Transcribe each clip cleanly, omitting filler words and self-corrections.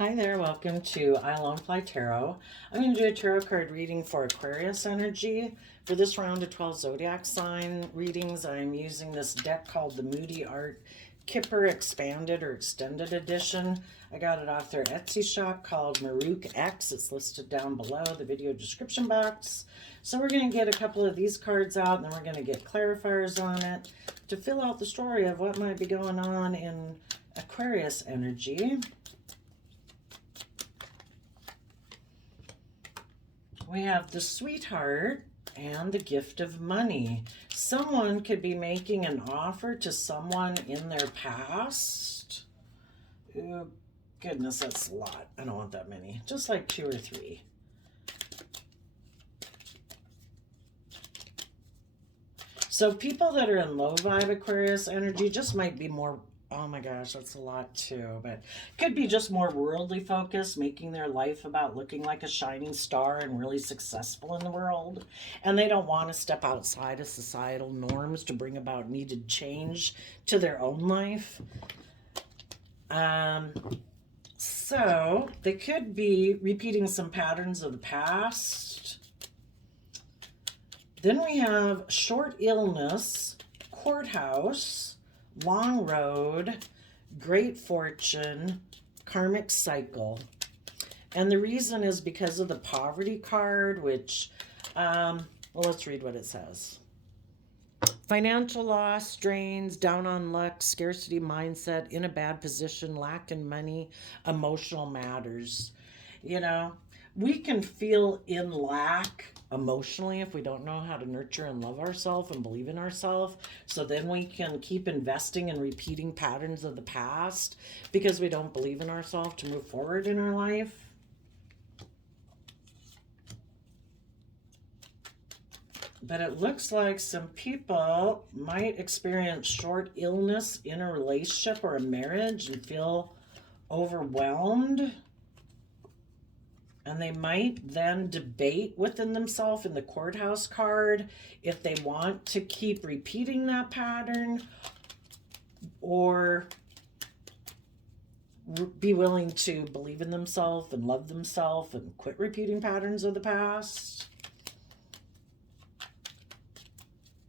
Hi there, welcome to I Alone Fly Tarot. I'm going to do a tarot card reading for Aquarius energy. For this round of 12 zodiac sign readings, I'm using this deck called the Moody Art Kipper Expanded or Extended Edition. I got it off their Etsy shop called Maruk X. It's listed down below the video description box. So we're going to get a couple of these cards out, and then we're going to get clarifiers on it to fill out the story of what might be going on in Aquarius energy. We have the Sweetheart and the Gift of Money. Someone could be making an offer to someone in their past. Oh, goodness, that's a lot. I don't want that many. Just like 2 or 3. So people that are in low vibe Aquarius energy just might be more, oh my gosh, that's a lot too, but could be just more worldly focused, making their life about looking like a shining star and really successful in the world. And they don't want to step outside of societal norms to bring about needed change to their own life. So they could be repeating some patterns of the past. Then we have short illness, courthouse, long road, great fortune, karmic cycle. And the reason is because of the poverty card, which, well, let's read what it says. Financial loss, strains, down on luck, scarcity mindset, in a bad position, lack in money, emotional matters. You know, we can feel in lack emotionally if we don't know how to nurture and love ourselves and believe in ourselves. So then we can keep investing and repeating patterns of the past because we don't believe in ourselves to move forward in our life. But it looks like some people might experience short illness in a relationship or a marriage and feel overwhelmed. And they might then debate within themselves in the courthouse card if they want to keep repeating that pattern or be willing to believe in themselves and love themselves and quit repeating patterns of the past.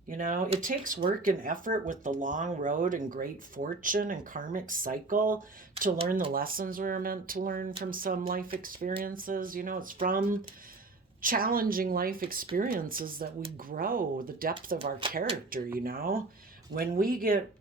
You know, it takes work and effort with the long road and great fortune and karmic cycle to learn the lessons we're meant to learn from some life experiences. You know, it's from challenging life experiences that we grow the depth of our character, you know. When we get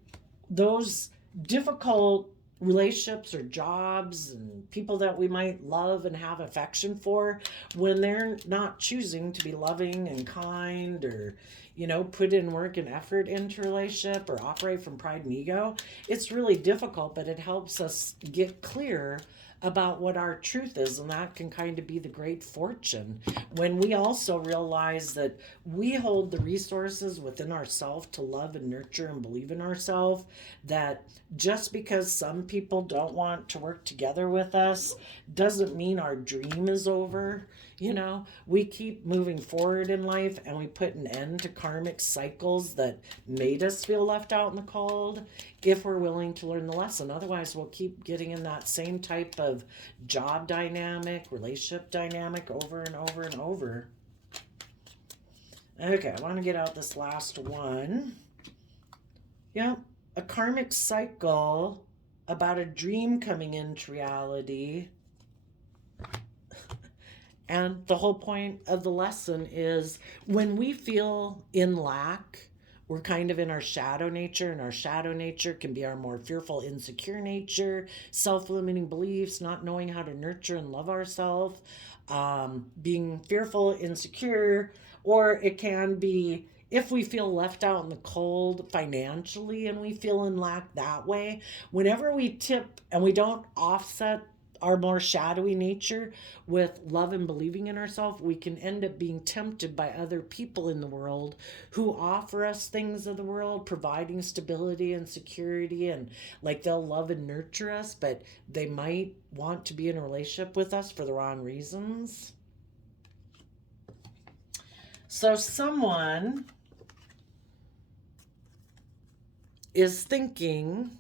those difficult relationships or jobs and people that we might love and have affection for, when they're not choosing to be loving and kind or, you know, put in work and effort into a relationship or operate from pride and ego, it's really difficult, but it helps us get clear about what our truth is, and that can kind of be the great fortune when we also realize that we hold the resources within ourselves to love and nurture and believe in ourselves, that just because some people don't want to work together with us doesn't mean our dream is over. You know, we keep moving forward in life and we put an end to karmic cycles that made us feel left out in the cold if we're willing to learn the lesson. Otherwise, we'll keep getting in that same type of job dynamic, relationship dynamic over and over and over. Okay, I want to get out this last one. Yeah, a karmic cycle about a dream coming into reality. And the whole point of the lesson is when we feel in lack, we're kind of in our shadow nature, and our shadow nature can be our more fearful, insecure nature, self-limiting beliefs, not knowing how to nurture and love ourselves, being fearful, insecure, or it can be if we feel left out in the cold financially and we feel in lack that way. Whenever we tip and we don't offset our more shadowy nature with love and believing in ourselves, we can end up being tempted by other people in the world who offer us things of the world, providing stability and security, and like they'll love and nurture us, but they might want to be in a relationship with us for the wrong reasons. So someone is thinking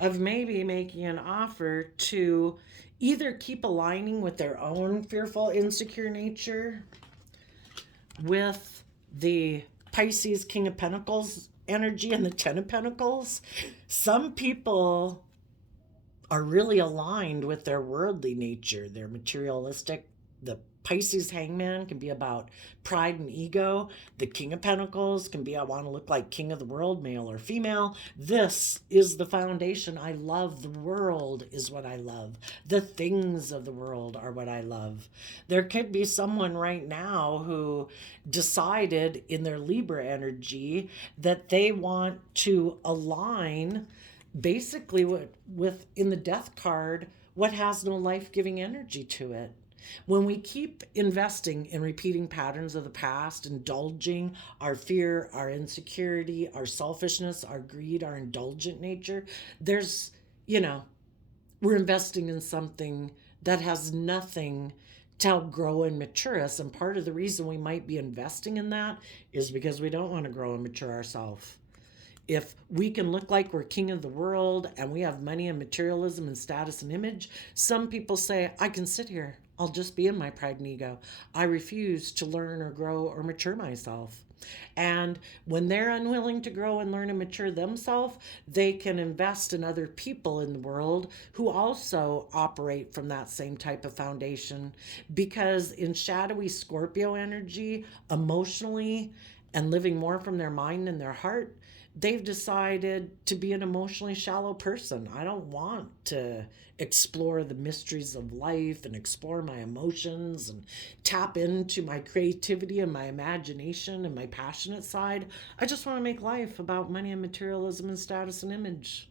of maybe making an offer to either keep aligning with their own fearful, insecure nature with the Pisces King of Pentacles energy and the Ten of Pentacles. Some people are really aligned with their worldly nature, their materialistic. The Pisces Hangman can be about pride and ego. The King of Pentacles can be, I want to look like king of the world, male or female. This is the foundation. I love the world is what I love. The things of the world are what I love. There could be someone right now who decided in their Libra energy that they want to align basically with in the death card what has no life-giving energy to it. When we keep investing in repeating patterns of the past, indulging our fear, our insecurity, our selfishness, our greed, our indulgent nature, there's, we're investing in something that has nothing to help grow and mature us. And part of the reason we might be investing in that is because we don't want to grow and mature ourselves. If we can look like we're king of the world and we have money and materialism and status and image, some people say, I can sit here. I'll just be in my pride and ego. I refuse to learn or grow or mature myself. And when they're unwilling to grow and learn and mature themselves, they can invest in other people in the world who also operate from that same type of foundation. Because in shadowy Scorpio energy, emotionally and living more from their mind and their heart, they've decided to be an emotionally shallow person. I don't want to explore the mysteries of life and explore my emotions and tap into my creativity and my imagination and my passionate side. I just want to make life about money and materialism and status and image.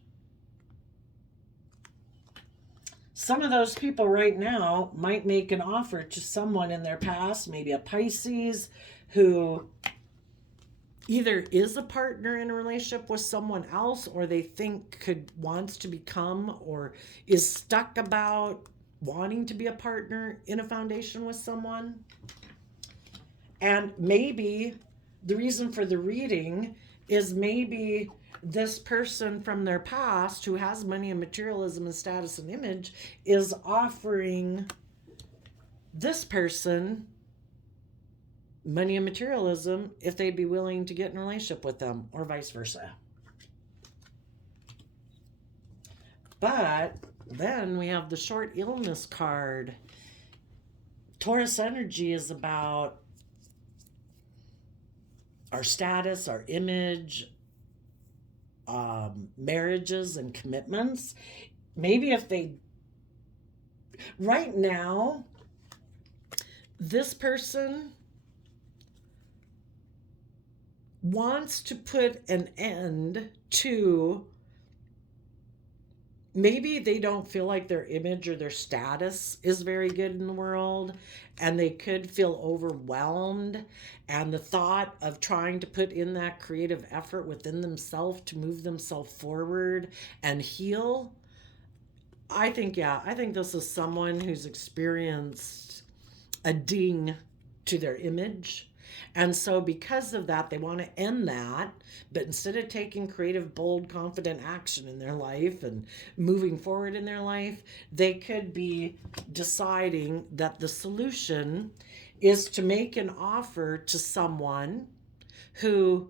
Some of those people right now might make an offer to someone in their past, maybe a Pisces, who either is a partner in a relationship with someone else, or they think wants to become, or is stuck about wanting to be a partner in a foundation with someone. And maybe the reason for the reading is maybe this person from their past who has money and materialism and status and image is offering this person money and materialism if they'd be willing to get in a relationship with them, or vice versa. But then we have the short illness card. Taurus energy is about our status, our image, marriages and commitments. Maybe if they, right now, this person wants to put an end to, maybe they don't feel like their image or their status is very good in the world, and they could feel overwhelmed, and the thought of trying to put in that creative effort within themselves to move themselves forward and heal. I think this is someone who's experienced a ding to their image. And so because of that, they want to end that. But instead of taking creative, bold, confident action in their life and moving forward in their life, they could be deciding that the solution is to make an offer to someone who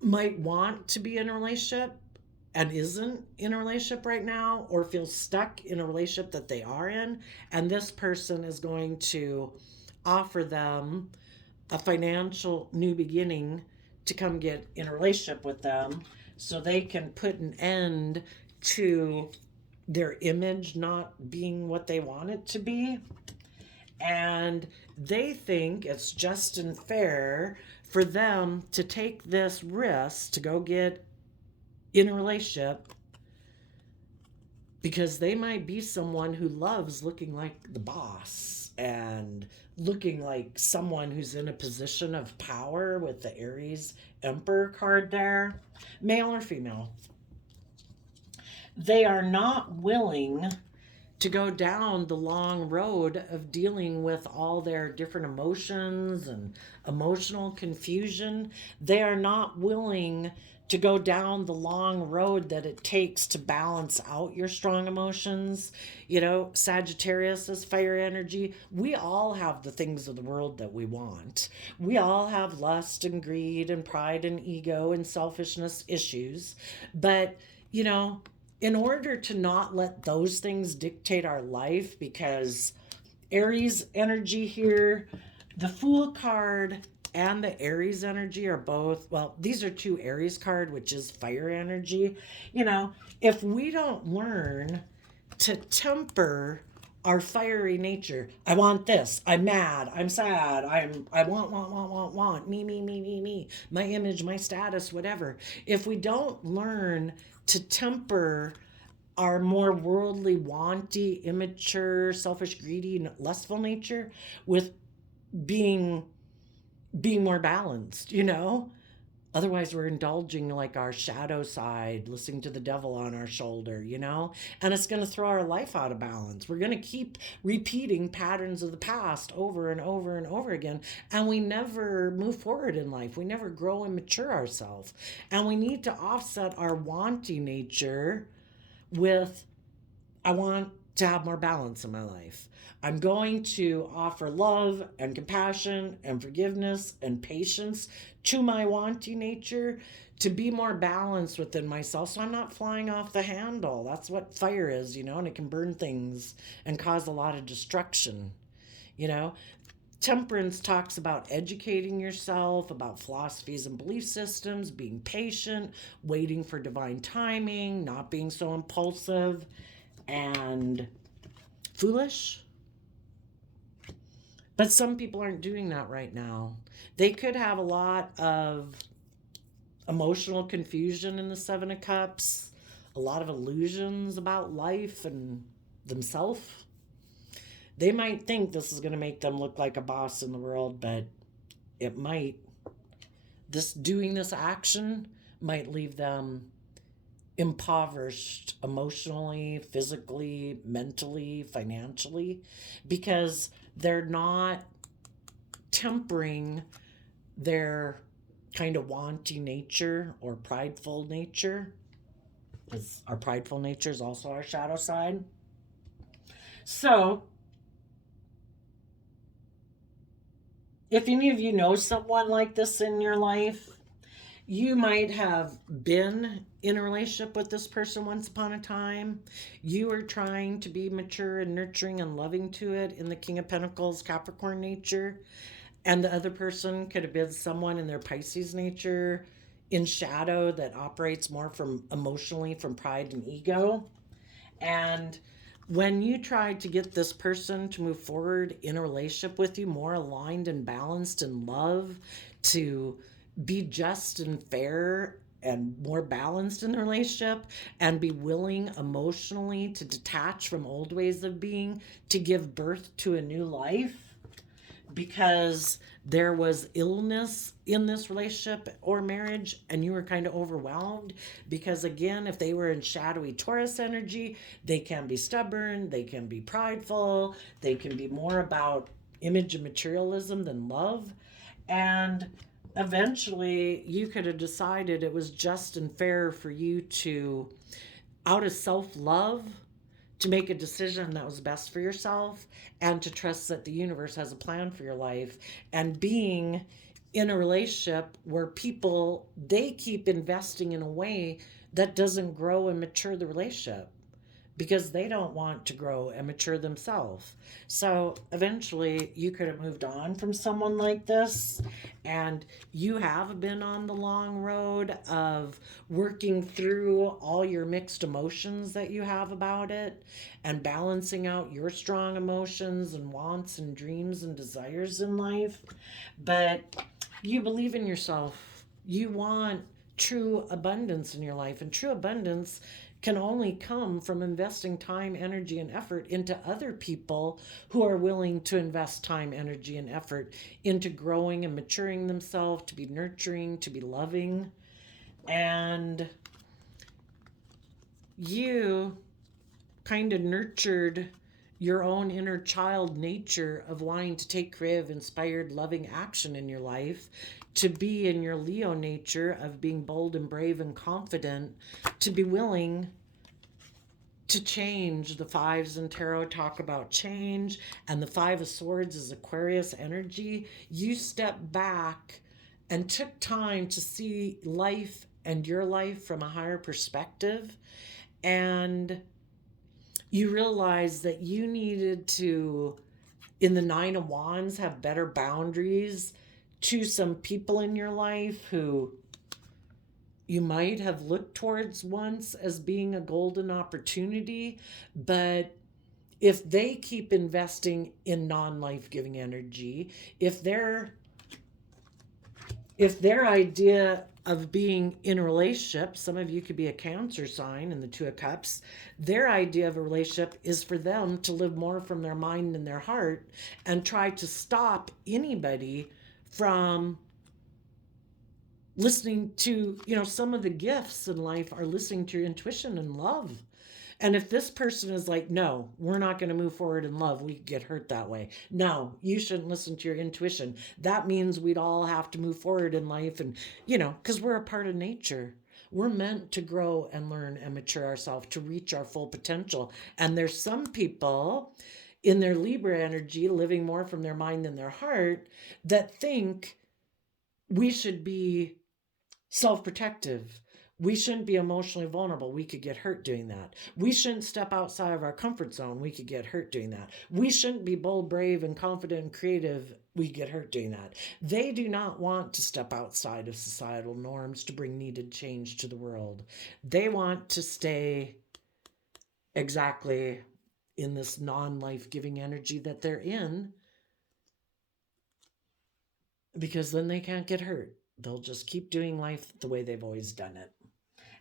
might want to be in a relationship and isn't in a relationship right now, or feels stuck in a relationship that they are in. And this person is going to offer them a financial new beginning to come get in a relationship with them, so they can put an end to their image not being what they want it to be. And they think it's just and fair for them to take this risk to go get in a relationship, because they might be someone who loves looking like the boss and looking like someone who's in a position of power with the Aries Emperor card there, male or female. They are not willing to go down the long road of dealing with all their different emotions and emotional confusion. They are not willing to go down the long road that it takes to balance out your strong emotions. You know, Sagittarius is fire energy. We all have the things of the world that we want. We all have lust and greed and pride and ego and selfishness issues. But, you know, in order to not let those things dictate our life, because Aries energy here, the Fool card and the Aries energy are both, well, these are two Aries card, which is fire energy. You know, if we don't learn to temper our fiery nature, I want this, I'm mad, I'm sad, I want, me, my image, my status, whatever. If we don't learn to temper our more worldly, wanty, immature, selfish, greedy, lustful nature with being more balanced, you know? Otherwise, we're indulging like our shadow side, listening to the devil on our shoulder, you know? And it's going to throw our life out of balance. We're going to keep repeating patterns of the past over and over and over again. And we never move forward in life. We never grow and mature ourselves. And we need to offset our wanting nature with, I want to have more balance in my life. I'm going to offer love and compassion and forgiveness and patience to my wanting nature to be more balanced within myself, so I'm not flying off the handle. That's what fire is, you know, and it can burn things and cause a lot of destruction, you know. Temperance talks about educating yourself, about philosophies and belief systems, being patient, waiting for divine timing, not being so impulsive and foolish. But some people aren't doing that right now. They could have a lot of emotional confusion in the Seven of Cups, a lot of illusions about life and themselves. They might think this is going to make them look like a boss in the world, but it might. Doing this action might leave them impoverished emotionally, physically, mentally, financially, because they're not tempering their kind of wanty nature or prideful nature, because our prideful nature is also our shadow side. So, if any of you know someone like this in your life, you might have been in a relationship with this person once upon a time. You are trying to be mature and nurturing and loving to it in the King of Pentacles, Capricorn nature. And the other person could have been someone in their Pisces nature in shadow that operates more from emotionally from pride and ego. And when you try to get this person to move forward in a relationship with you, more aligned and balanced in love, to be just and fair and more balanced in the relationship, and be willing emotionally to detach from old ways of being, to give birth to a new life, because there was illness in this relationship or marriage and you were kind of overwhelmed. Because again, if they were in shadowy Taurus energy, they can be stubborn, they can be prideful, they can be more about image and materialism than love. And eventually you could have decided it was just and fair for you to, out of self-love, to make a decision that was best for yourself and to trust that the universe has a plan for your life. And being in a relationship where people, they keep investing in a way that doesn't grow and mature the relationship, because they don't want to grow and mature themselves. So eventually you could have moved on from someone like this, and you have been on the long road of working through all your mixed emotions that you have about it and balancing out your strong emotions and wants and dreams and desires in life. But you believe in yourself. You want true abundance in your life, and true abundance can only come from investing time, energy, and effort into other people who are willing to invest time, energy, and effort into growing and maturing themselves, to be nurturing, to be loving. And you kind of nurtured your own inner child nature of wanting to take creative, inspired, loving action in your life, to be in your Leo nature of being bold and brave and confident, to be willing to change. The fives in tarot talk about change, and the Five of Swords is Aquarius energy. You step back and took time to see life and your life from a higher perspective, and you realize that you needed to, in the Nine of Wands, have better boundaries to some people in your life who you might have looked towards once as being a golden opportunity, but if they keep investing in non-life-giving energy, if their idea of being in a relationship, some of you could be a Cancer sign in the Two of Cups, their idea of a relationship is for them to live more from their mind and their heart and try to stop anybody from listening to, some of the gifts in life are listening to your intuition and love. And if this person is like, no, we're not going to move forward in love, we get hurt that way. No, you shouldn't listen to your intuition. That means we'd all have to move forward in life. And, because we're a part of nature. We're meant to grow and learn and mature ourselves to reach our full potential. And there's some people in their Libra energy, living more from their mind than their heart, that think we should be self-protective. We shouldn't be emotionally vulnerable. We could get hurt doing that. We shouldn't step outside of our comfort zone. We could get hurt doing that. We shouldn't be bold, brave, and confident and creative. We get hurt doing that. They do not want to step outside of societal norms to bring needed change to the world. They want to stay exactly in this non-life-giving energy that they're in, because then they can't get hurt. They'll just keep doing life the way they've always done it.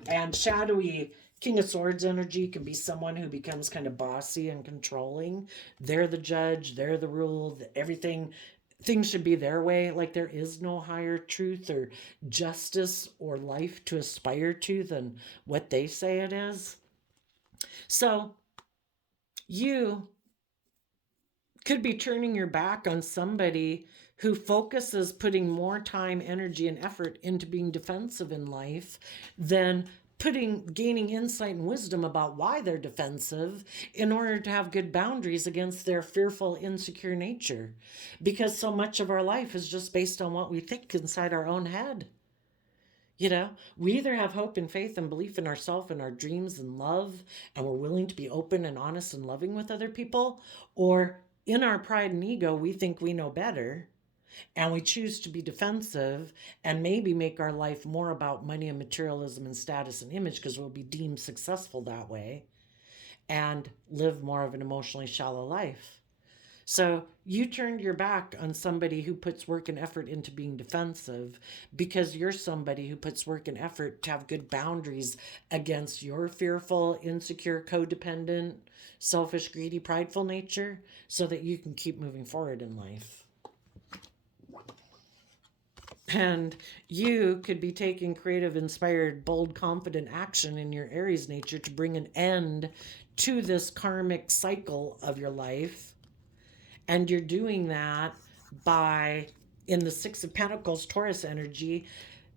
And shadowy King of Swords energy can be someone who becomes kind of bossy and controlling. They're the judge, they're the rule, everything, things should be their way. Like there is no higher truth or justice or life to aspire to than what they say it is. So you could be turning your back on somebody who focuses putting more time, energy, and effort into being defensive in life than gaining insight and wisdom about why they're defensive in order to have good boundaries against their fearful, insecure nature. Because so much of our life is just based on what we think inside our own head. We either have hope and faith and belief in ourselves and our dreams and love, and we're willing to be open and honest and loving with other people, or in our pride and ego, we think we know better, and we choose to be defensive and maybe make our life more about money and materialism and status and image because we'll be deemed successful that way, and live more of an emotionally shallow life. So you turned your back on somebody who puts work and effort into being defensive because you're somebody who puts work and effort to have good boundaries against your fearful, insecure, codependent, selfish, greedy, prideful nature so that you can keep moving forward in life. And you could be taking creative, inspired, bold, confident action in your Aries nature to bring an end to this karmic cycle of your life. And you're doing that by, in the Six of Pentacles, Taurus energy,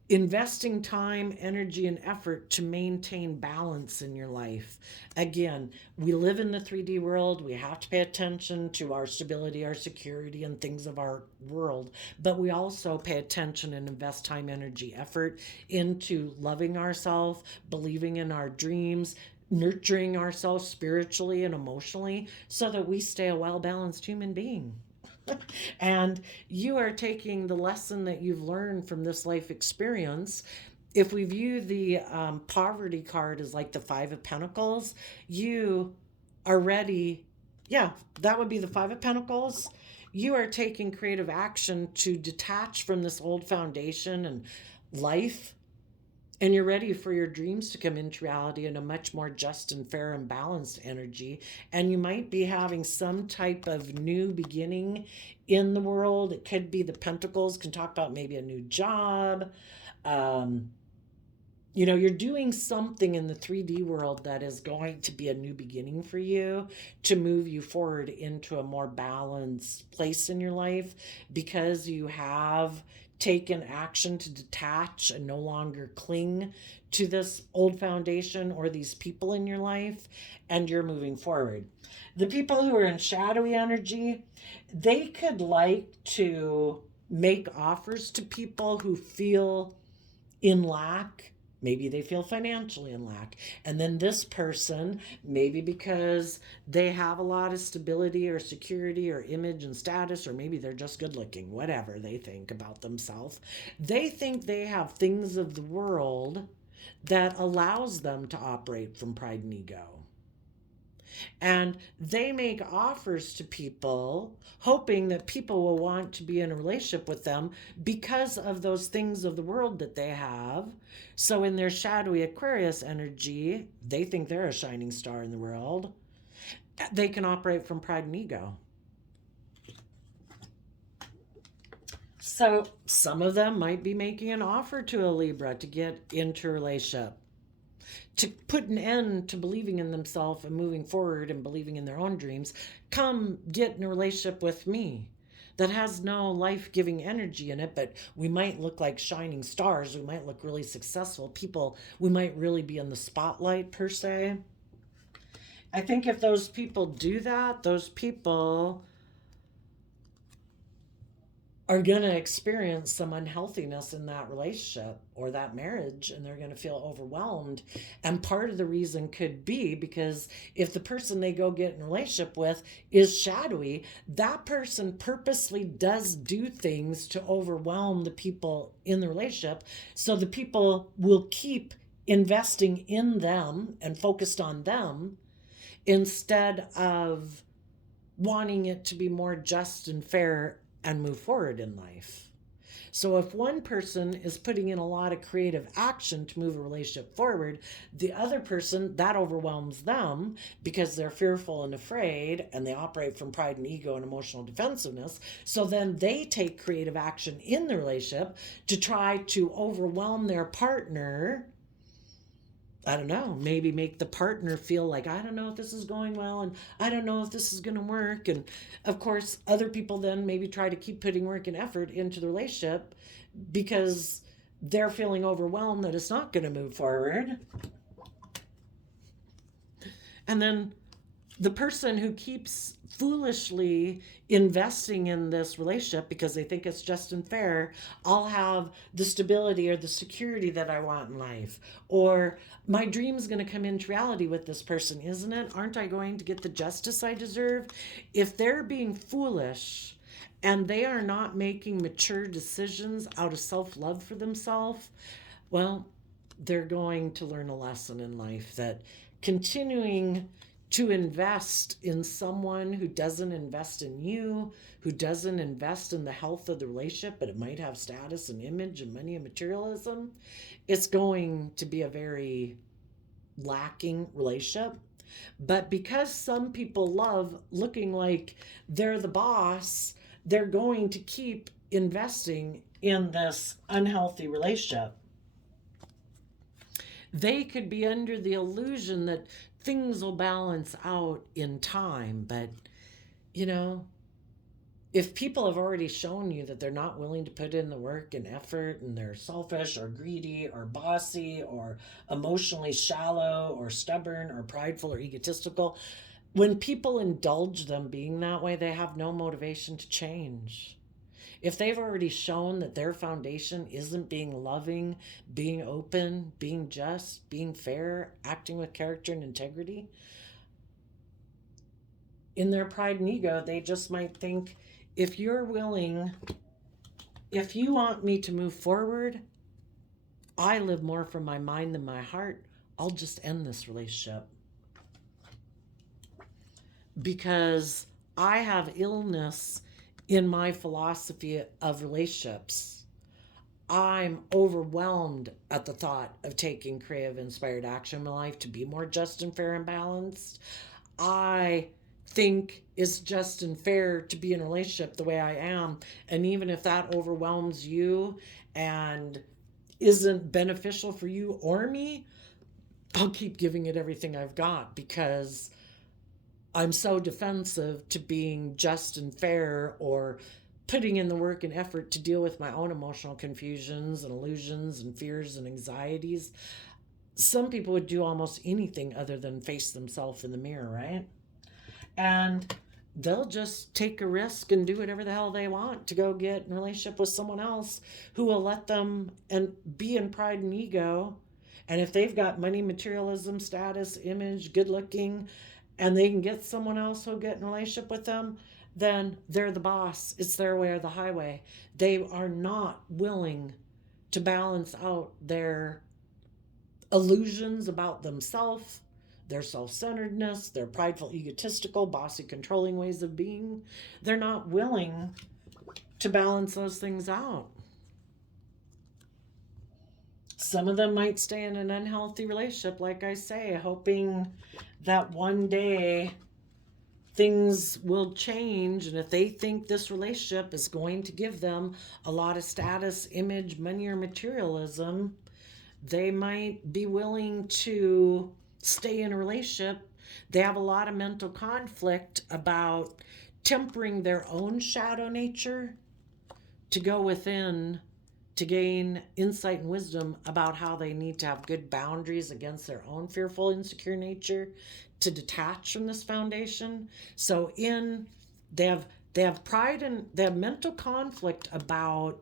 investing time, energy, and effort to maintain balance in your life. Again, we live in the 3D world. We have to pay attention to our stability, our security, and things of our world. But we also pay attention and invest time, energy, effort into loving ourselves, believing in our dreams, nurturing ourselves spiritually and emotionally so that we stay a well-balanced human being. And you are taking the lesson that you've learned from this life experience. If we view the poverty card as like the Five of Pentacles, you are ready. Yeah, that would be the Five of Pentacles. You are taking creative action to detach from this old foundation and life, and you're ready for your dreams to come into reality in a much more just and fair and balanced energy. And you might be having some type of new beginning in the world. It could be the Pentacles can talk about maybe a new job, You're doing something in the 3D world that is going to be a new beginning for you to move you forward into a more balanced place in your life because you have taken action to detach and no longer cling to this old foundation or these people in your life, and you're moving forward. The people who are in shadowy energy, they could like to make offers to people who feel in lack. Maybe they feel financially in lack. And then this person, maybe because they have a lot of stability or security or image and status, or maybe they're just good looking, whatever they think about themselves, they think they have things of the world that allows them to operate from pride and ego. And they make offers to people hoping that people will want to be in a relationship with them because of those things of the world that they have. So in their shadowy Aquarius energy, they think they're a shining star in the world. They can operate from pride and ego. So some of them might be making an offer to a Libra to get into a relationship, to put an end to believing in themselves and moving forward and believing in their own dreams. Come get in a relationship with me that has no life-giving energy in it, but we might look like shining stars. We might look really successful people. We might really be in the spotlight, per se. I think if those people do that, those people are going to experience some unhealthiness in that relationship or that marriage, and they're going to feel overwhelmed. And part of the reason could be because if the person they go get in a relationship with is shadowy, that person purposely does do things to overwhelm the people in the relationship, so the people will keep investing in them and focused on them instead of wanting it to be more just and fair and move forward in life. So if one person is putting in a lot of creative action to move a relationship forward, the other person, that overwhelms them because they're fearful and afraid, and they operate from pride and ego and emotional defensiveness. So then they take creative action in the relationship to try to overwhelm their partner. I don't know, maybe make the partner feel like, I don't know if this is going well, and I don't know if this is going to work. And of course, other people then maybe try to keep putting work and effort into the relationship because they're feeling overwhelmed that it's not going to move forward. And then the person who keeps foolishly investing in this relationship because they think it's just and fair, I'll have the stability or the security that I want in life, or my dream's going to come into reality with this person, isn't it? Aren't I going to get the justice I deserve? If they're being foolish and they are not making mature decisions out of self-love for themselves, well, they're going to learn a lesson in life that continuing to invest in someone who doesn't invest in you, who doesn't invest in the health of the relationship, but it might have status and image and money and materialism, it's going to be a very lacking relationship. But because some people love looking like they're the boss, they're going to keep investing in this unhealthy relationship. They could be under the illusion that things will balance out in time, but if people have already shown you that they're not willing to put in the work and effort, and they're selfish or greedy or bossy or emotionally shallow or stubborn or prideful or egotistical, when people indulge them being that way, they have no motivation to change. If they've already shown that their foundation isn't being loving, being open, being just, being fair, acting with character and integrity, in their pride and ego, they just might think, if you want me to move forward, I live more from my mind than my heart, I'll just end this relationship. Because I have illness in my philosophy of relationships. I'm overwhelmed at the thought of taking creative, inspired action in my life to be more just and fair and balanced. I think it's just and fair to be in a relationship the way I am. And even if that overwhelms you and isn't beneficial for you or me, I'll keep giving it everything I've got because I'm so defensive to being just and fair or putting in the work and effort to deal with my own emotional confusions and illusions and fears and anxieties. Some people would do almost anything other than face themselves in the mirror, right? And they'll just take a risk and do whatever the hell they want to go get in a relationship with someone else who will let them and be in pride and ego. And if they've got money, materialism, status, image, good looking, and they can get someone else who'll get in a relationship with them, then they're the boss. It's their way or the highway. They are not willing to balance out their illusions about themselves, their self-centeredness, their prideful, egotistical, bossy, controlling ways of being. They're not willing to balance those things out. Some of them might stay in an unhealthy relationship, like I say, hoping that one day things will change. And if they think this relationship is going to give them a lot of status, image, money, or materialism, they might be willing to stay in a relationship. They have a lot of mental conflict about tempering their own shadow nature to go within to gain insight and wisdom about how they need to have good boundaries against their own fearful, insecure nature to detach from this foundation. So they have pride and they have mental conflict about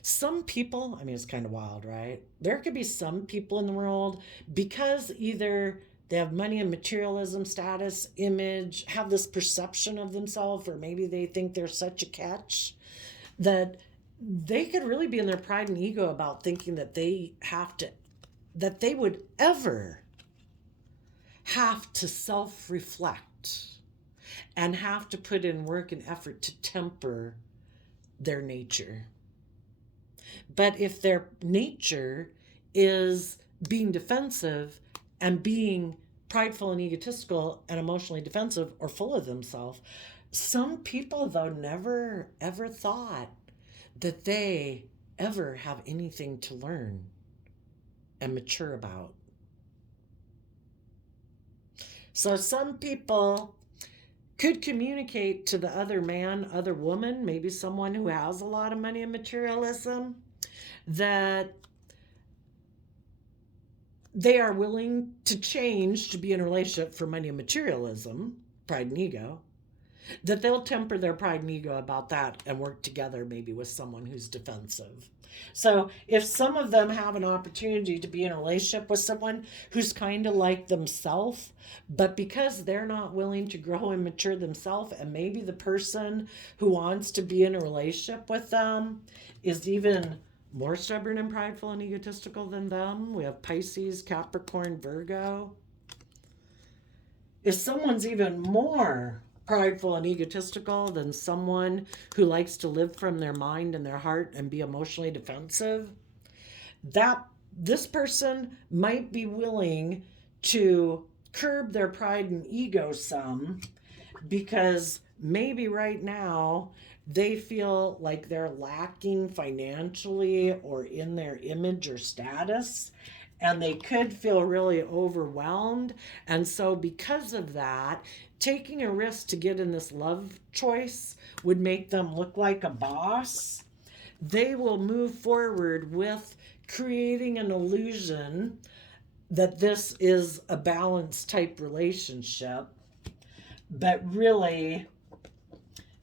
some people. I mean, it's kind of wild, right? There could be some people in the world, because either they have money and materialism, status, image, have this perception of themselves, or maybe they think they're such a catch, that they could really be in their pride and ego about thinking that that they would ever have to self-reflect and have to put in work and effort to temper their nature. But if their nature is being defensive and being prideful and egotistical and emotionally defensive or full of themselves, some people, though, never ever thought that they ever have anything to learn and mature about. So some people could communicate to the other man, other woman, maybe someone who has a lot of money and materialism, that they are willing to change to be in a relationship for money and materialism, pride and ego, that they'll temper their pride and ego about that and work together maybe with someone who's defensive. So if some of them have an opportunity to be in a relationship with someone who's kind of like themselves, but because they're not willing to grow and mature themselves, and maybe the person who wants to be in a relationship with them is even more stubborn and prideful and egotistical than them. We have Pisces, Capricorn, Virgo. If someone's even more prideful and egotistical than someone who likes to live from their mind and their heart and be emotionally defensive, that this person might be willing to curb their pride and ego some, because maybe right now they feel like they're lacking financially or in their image or status, and they could feel really overwhelmed. And so because of that, taking a risk to get in this love choice would make them look like a boss. They will move forward with creating an illusion that this is a balanced type relationship, but really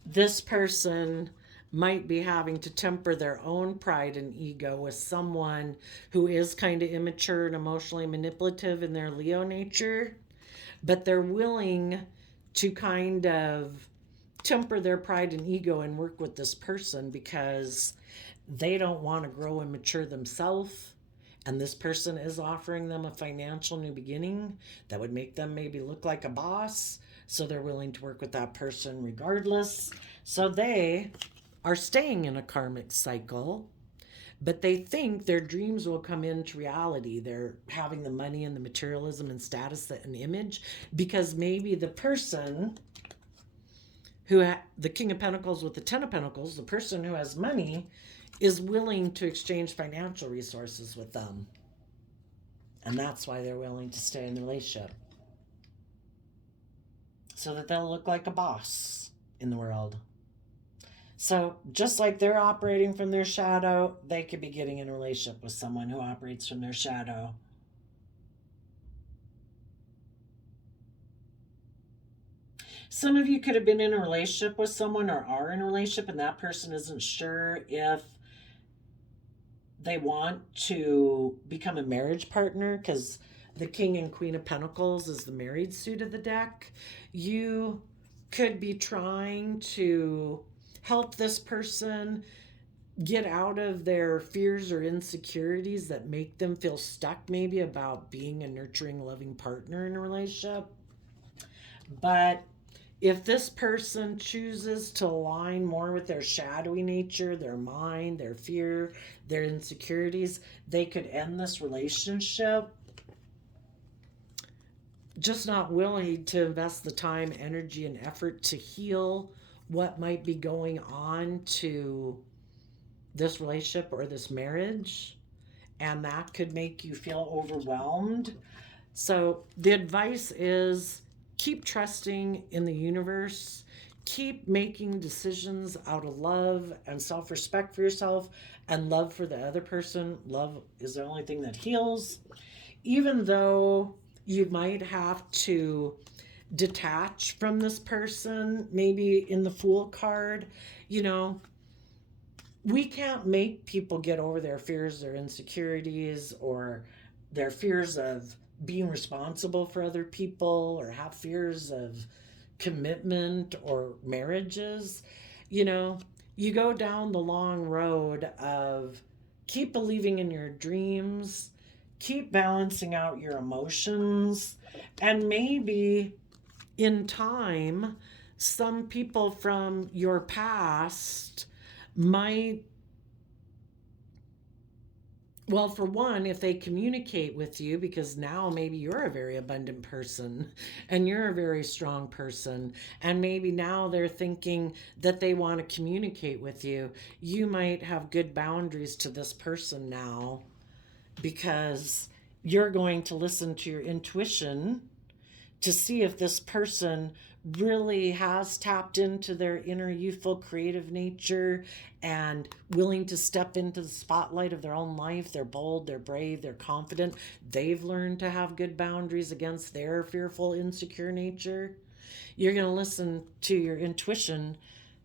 this person might be having to temper their own pride and ego with someone who is kind of immature and emotionally manipulative in their Leo nature, but they're willing to kind of temper their pride and ego and work with this person because they don't want to grow and mature themselves. And this person is offering them a financial new beginning that would make them maybe look like a boss. So they're willing to work with that person regardless. So they are staying in a karmic cycle, but they think their dreams will come into reality. They're having the money and the materialism and status and image because maybe the person who the King of Pentacles with the Ten of Pentacles, the person who has money, is willing to exchange financial resources with them. And that's why they're willing to stay in the relationship. So that they'll look like a boss in the world. So just like they're operating from their shadow, they could be getting in a relationship with someone who operates from their shadow. Some of you could have been in a relationship with someone or are in a relationship, and that person isn't sure if they want to become a marriage partner, because the King and Queen of Pentacles is the married suit of the deck. You could be trying to help this person get out of their fears or insecurities that make them feel stuck, maybe about being a nurturing, loving partner in a relationship. But if this person chooses to align more with their shadowy nature, their mind, their fear, their insecurities, they could end this relationship just not willing to invest the time, energy, and effort to heal what might be going on to this relationship or this marriage. And that could make you feel overwhelmed. So the advice is keep trusting in the universe. Keep making decisions out of love and self-respect for yourself and love for the other person. Love is the only thing that heals. Even though you might have to detach from this person, maybe in the Fool card, you know, we can't make people get over their fears, their insecurities, or their fears of being responsible for other people, or have fears of commitment or marriages. You know, you go down the long road of keep believing in your dreams, keep balancing out your emotions, and maybe in time, some people from your past might, well, for one, if they communicate with you, because now maybe you're a very abundant person and you're a very strong person, and maybe now they're thinking that they want to communicate with you, you might have good boundaries to this person now, because you're going to listen to your intuition to see if this person really has tapped into their inner youthful creative nature and willing to step into the spotlight of their own life. They're bold, they're brave, they're confident. They've learned to have good boundaries against their fearful, insecure nature. You're going to listen to your intuition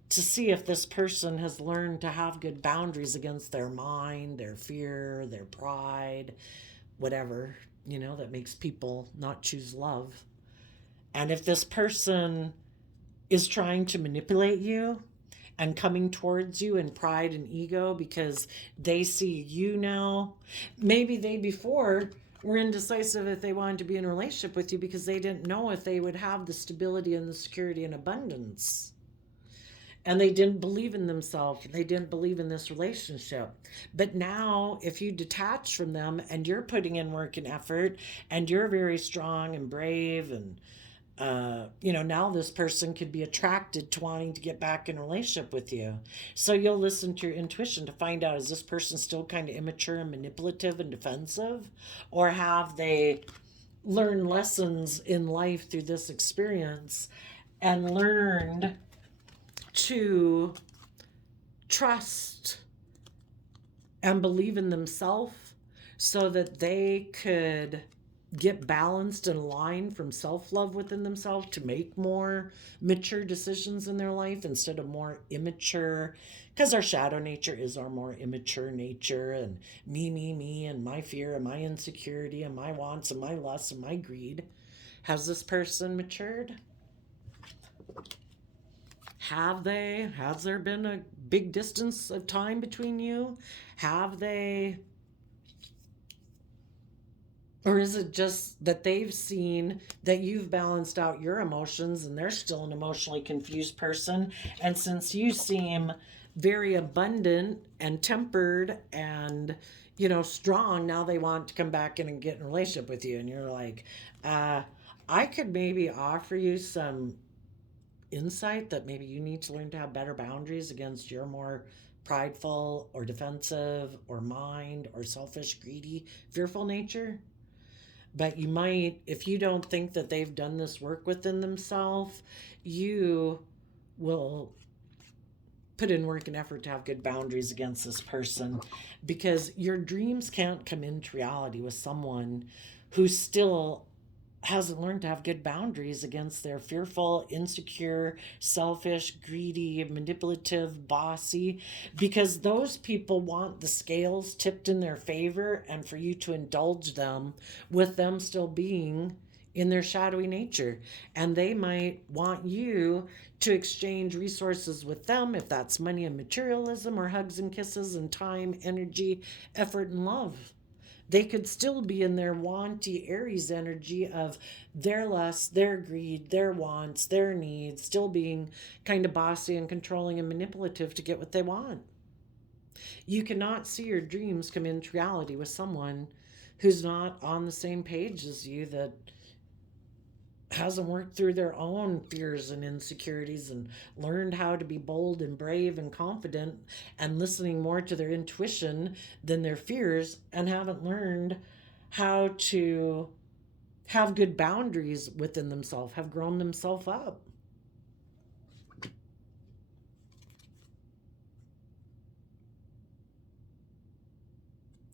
to see if this person has learned to have good boundaries against their mind, their fear, their pride, whatever, that makes people not choose love. And if this person is trying to manipulate you and coming towards you in pride and ego because they see you now, maybe they before were indecisive if they wanted to be in a relationship with you because they didn't know if they would have the stability and the security and abundance. And they didn't believe in themselves. They didn't believe in this relationship. But now, if you detach from them and you're putting in work and effort and you're very strong and brave and now this person could be attracted to wanting to get back in a relationship with you. So you'll listen to your intuition to find out, is this person still kind of immature and manipulative and defensive? Or have they learned lessons in life through this experience and learned to trust and believe in themselves so that they could get balanced and aligned from self-love within themselves to make more mature decisions in their life instead of more immature, because our shadow nature is our more immature nature, and me, and my fear and my insecurity and my wants and my lusts and my greed. Has this person matured? Have they? Has there been a big distance of time between you? Have they? Or is it just that they've seen that you've balanced out your emotions and they're still an emotionally confused person? And since you seem very abundant and tempered and, strong, now they want to come back in and get in a relationship with you. And you're like, I could maybe offer you some insight that maybe you need to learn to have better boundaries against your more prideful or defensive or mind or selfish, greedy, fearful nature. But you might, if you don't think that they've done this work within themselves, you will put in work and effort to have good boundaries against this person, because your dreams can't come into reality with someone who still hasn't learned to have good boundaries against their fearful, insecure, selfish, greedy, manipulative, bossy, because those people want the scales tipped in their favor and for you to indulge them with them still being in their shadowy nature. And they might want you to exchange resources with them, if that's money and materialism, or hugs and kisses and time, energy, effort, and love. They could still be in their wanty Aries energy of their lust, their greed, their wants, their needs, still being kind of bossy and controlling and manipulative to get what they want. You cannot see your dreams come into reality with someone who's not on the same page as you, that hasn't worked through their own fears and insecurities and learned how to be bold and brave and confident and listening more to their intuition than their fears, and haven't learned how to have good boundaries within themselves, have grown themselves up.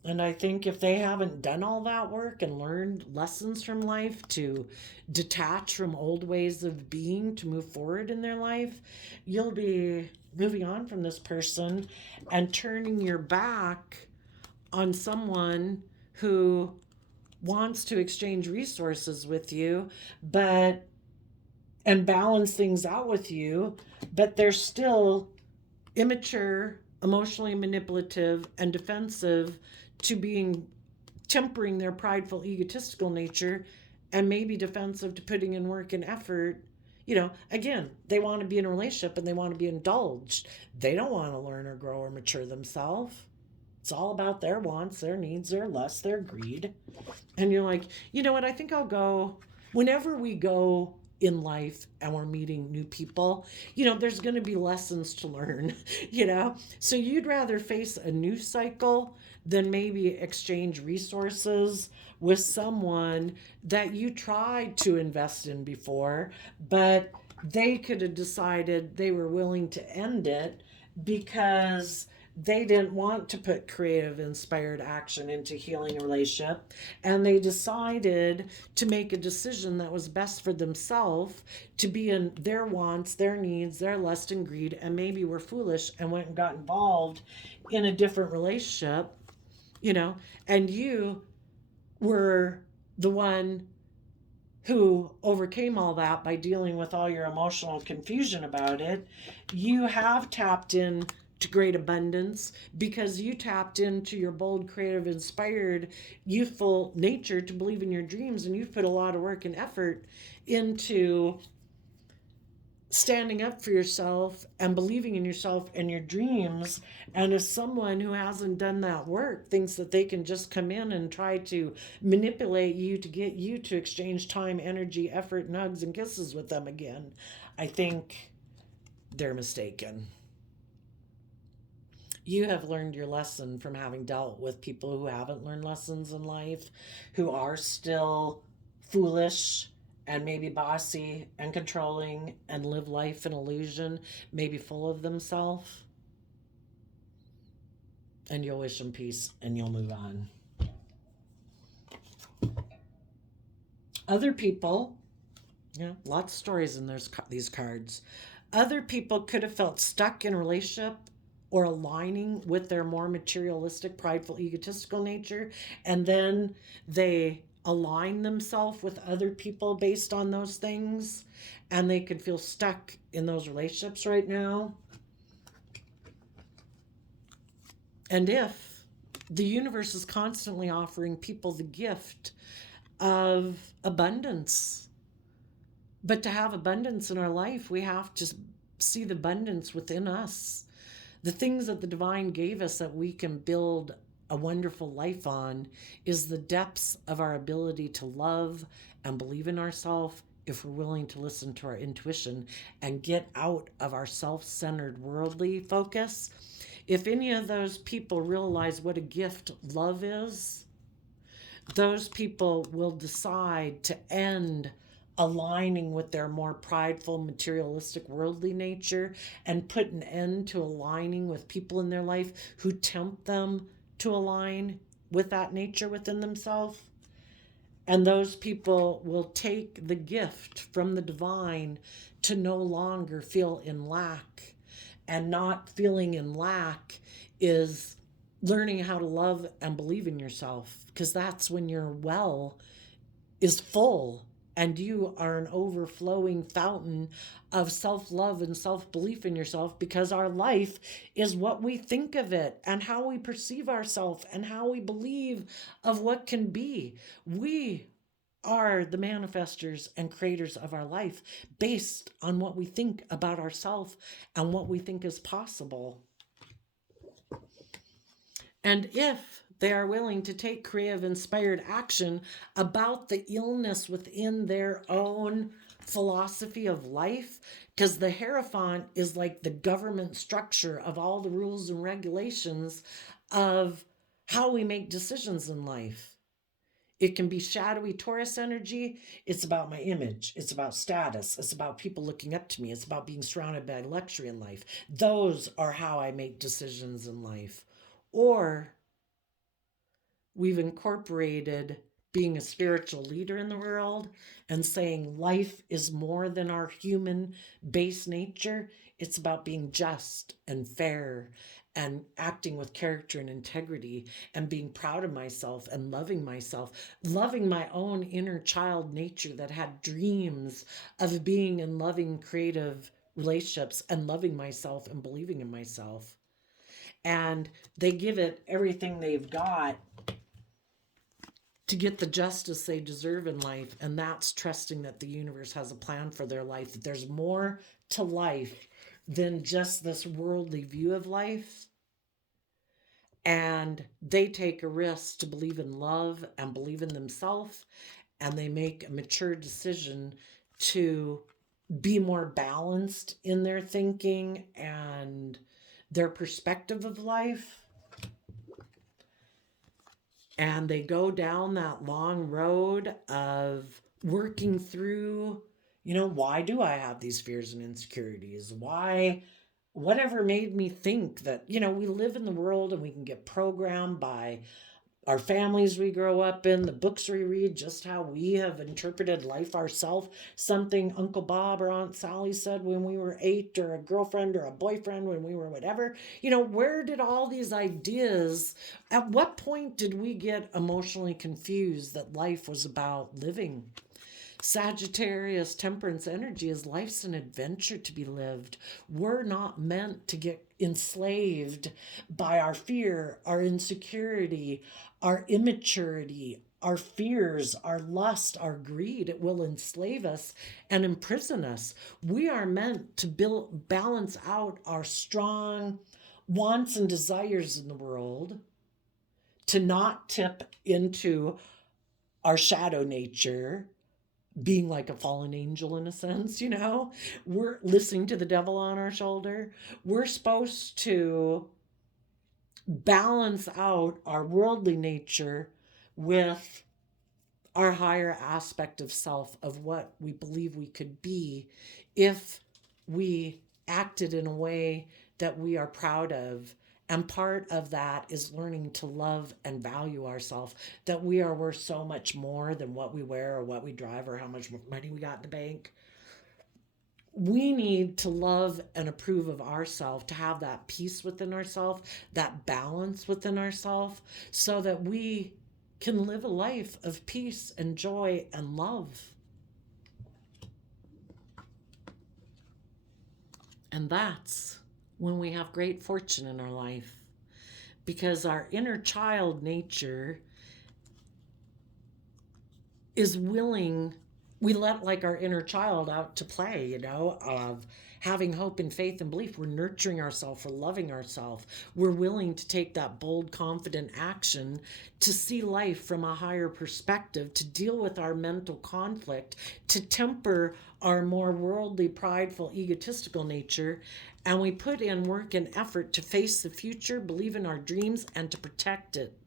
And I think if they haven't done all that work and learned lessons from life to detach from old ways of being to move forward in their life, you'll be moving on from this person and turning your back on someone who wants to exchange resources with you, but and balance things out with you, but they're still immature, emotionally manipulative, and defensive to being, tempering their prideful, egotistical nature, and maybe defensive to putting in work and effort. Again, they want to be in a relationship and they want to be indulged. They don't want to learn or grow or mature themselves. It's all about their wants, their needs, their lust, their greed. And you're like, you know what? I think I'll go. Whenever we go in life and we're meeting new people, there's going to be lessons to learn, So you'd rather face a new cycle than maybe exchange resources with someone that you tried to invest in before, but they could have decided they were willing to end it because they didn't want to put creative, inspired action into healing a relationship. And they decided to make a decision that was best for themselves, to be in their wants, their needs, their lust and greed, and maybe were foolish and went and got involved in a different relationship, and you were the one who overcame all that by dealing with all your emotional confusion about it. You have tapped in to great abundance because you tapped into your bold, creative, inspired, youthful nature to believe in your dreams, and you've put a lot of work and effort into standing up for yourself and believing in yourself and your dreams. And if someone who hasn't done that work thinks that they can just come in and try to manipulate you to get you to exchange time, energy, effort, and hugs and kisses with them again, I think they're mistaken. You have learned your lesson from having dealt with people who haven't learned lessons in life, who are still foolish and maybe bossy and controlling and live life in illusion, maybe full of themselves. And you'll wish them peace and you'll move on. Other people, lots of stories in these cards. Other people could have felt stuck in a relationship or aligning with their more materialistic, prideful, egotistical nature, and then they align themselves with other people based on those things, and they could feel stuck in those relationships right now. And if the universe is constantly offering people the gift of abundance, but to have abundance in our life, we have to see the abundance within us. The things that the divine gave us that we can build a wonderful life on is the depths of our ability to love and believe in ourselves, if we're willing to listen to our intuition and get out of our self-centered worldly focus. If any of those people realize what a gift love is, those people will decide to end aligning with their more prideful, materialistic, worldly nature and put an end to aligning with people in their life who tempt them to align with that nature within themselves. And those people will take the gift from the divine to no longer feel in lack. And not feeling in lack is learning how to love and believe in yourself, because that's when your well is full and you are an overflowing fountain of self-love and self-belief in yourself, because our life is what we think of it and how we perceive ourselves and how we believe of what can be. We are the manifestors and creators of our life based on what we think about ourselves and what we think is possible. And if they are willing to take creative, inspired action about the illness within their own philosophy of life, because the Hierophant is like the government structure of all the rules and regulations of how we make decisions in life. It can be shadowy Taurus energy. It's about my image. It's about status. It's about people looking up to me. It's about being surrounded by luxury in life. Those are how I make decisions in life. Or we've incorporated being a spiritual leader in the world and saying life is more than our human base nature. It's about being just and fair and acting with character and integrity and being proud of myself and loving myself, loving my own inner child nature that had dreams of being in loving, creative relationships and loving myself and believing in myself. And they give it everything they've got to get the justice they deserve in life. And that's trusting that the universe has a plan for their life, that there's more to life than just this worldly view of life. And they take a risk to believe in love and believe in themselves. And they make a mature decision to be more balanced in their thinking and their perspective of life. And they go down that long road of working through, why do I have these fears and insecurities? Why, whatever made me think that, we live in the world and we can get programmed by our families we grow up in, the books we read, just how we have interpreted life ourselves, something Uncle Bob or Aunt Sally said when we were 8, or a girlfriend or a boyfriend when we were whatever. Where did all these ideas, at what point did we get emotionally confused that life was about living? Sagittarius temperance energy is life's an adventure to be lived. We're not meant to get enslaved by our fear, our insecurity, our immaturity, our fears, our lust, our greed. It will enslave us and imprison us. We are meant to balance out our strong wants and desires in the world, to not tip into our shadow nature, being like a fallen angel in a sense, we're listening to the devil on our shoulder. We're supposed to balance out our worldly nature with our higher aspect of self, of what we believe we could be if we acted in a way that we are proud of. And part of that is learning to love and value ourselves, that we are worth so much more than what we wear or what we drive or how much money we got in the bank. We need to love and approve of ourselves, to have that peace within ourselves, that balance within ourselves, so that we can live a life of peace and joy and love. And that's when we have great fortune in our life, because our inner child nature is willing, we let like our inner child out to play, you know, of having hope and faith and belief. We're nurturing ourselves, we're loving ourselves. We're willing to take that bold, confident action to see life from a higher perspective, to deal with our mental conflict, to temper our more worldly, prideful, egotistical nature. And we put in work and effort to face the future, believe in our dreams, and to protect it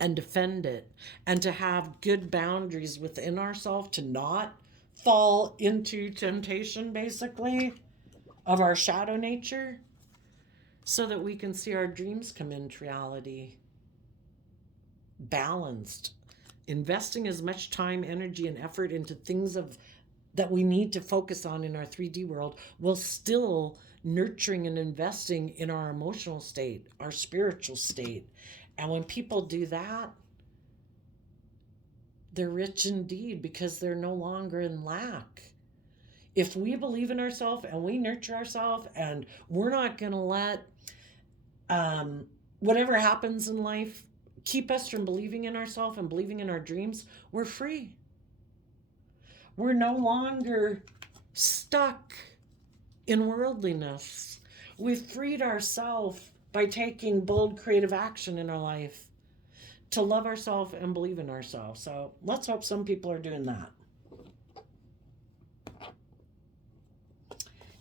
and defend it, and to have good boundaries within ourselves, to not fall into temptation, basically, of our shadow nature, so that we can see our dreams come into reality. Balanced. Investing as much time, energy, and effort into things of that we need to focus on in our 3D world, while still nurturing and investing in our emotional state, our spiritual state. And when people do that, they're rich indeed, because they're no longer in lack. If we believe in ourselves and we nurture ourselves, and we're not going to let whatever happens in life keep us from believing in ourselves and believing in our dreams, we're free. We're no longer stuck in worldliness. We've freed ourselves by taking bold, creative action in our life to love ourselves and believe in ourselves. So let's hope some people are doing that.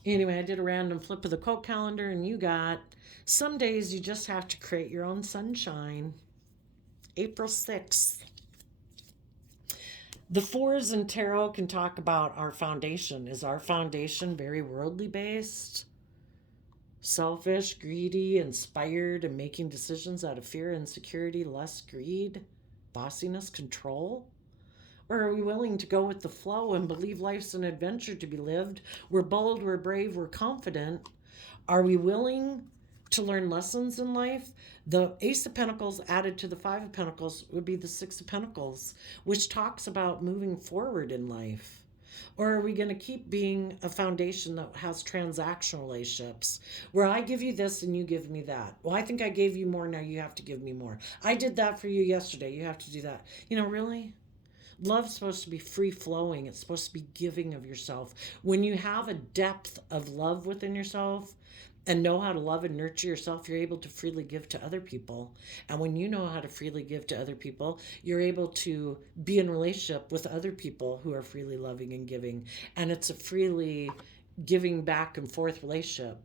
Anyway, I did a random flip of the quote calendar, and you got, some days you just have to create your own sunshine. April 6th. The fours in tarot can talk about our foundation. Is our foundation very worldly based? Selfish, greedy, inspired, and making decisions out of fear, insecurity, lust, greed, bossiness, control? Or are we willing to go with the flow and believe life's an adventure to be lived? We're bold, we're brave, we're confident. Are we willing to learn lessons in life? The Ace of Pentacles added to the Five of Pentacles would be the Six of Pentacles, which talks about moving forward in life. Or are we going to keep being a foundation that has transactional relationships, where I give you this and you give me that? Well, I think I gave you more, now you have to give me more. I did that for you yesterday, you have to do that. You know, really? Love's supposed to be free-flowing. It's supposed to be giving of yourself. When you have a depth of love within yourself and know how to love and nurture yourself, you're able to freely give to other people. And when you know how to freely give to other people, you're able to be in relationship with other people who are freely loving and giving. And it's a freely giving back and forth relationship.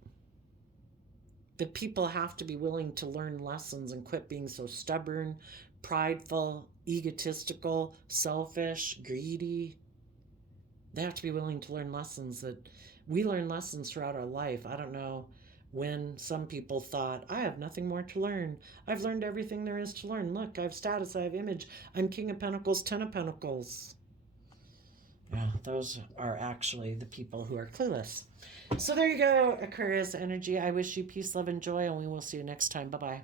But people have to be willing to learn lessons and quit being so stubborn, prideful, egotistical, selfish, greedy. They have to be willing to learn lessons. That we learn lessons throughout our life. I don't know when some people thought, I have nothing more to learn. I've learned everything there is to learn. Look, I have status, I have image. I'm King of Pentacles, Ten of Pentacles. Yeah, those are actually the people who are clueless. So there you go, Aquarius energy. I wish you peace, love, and joy, and we will see you next time. Bye-bye.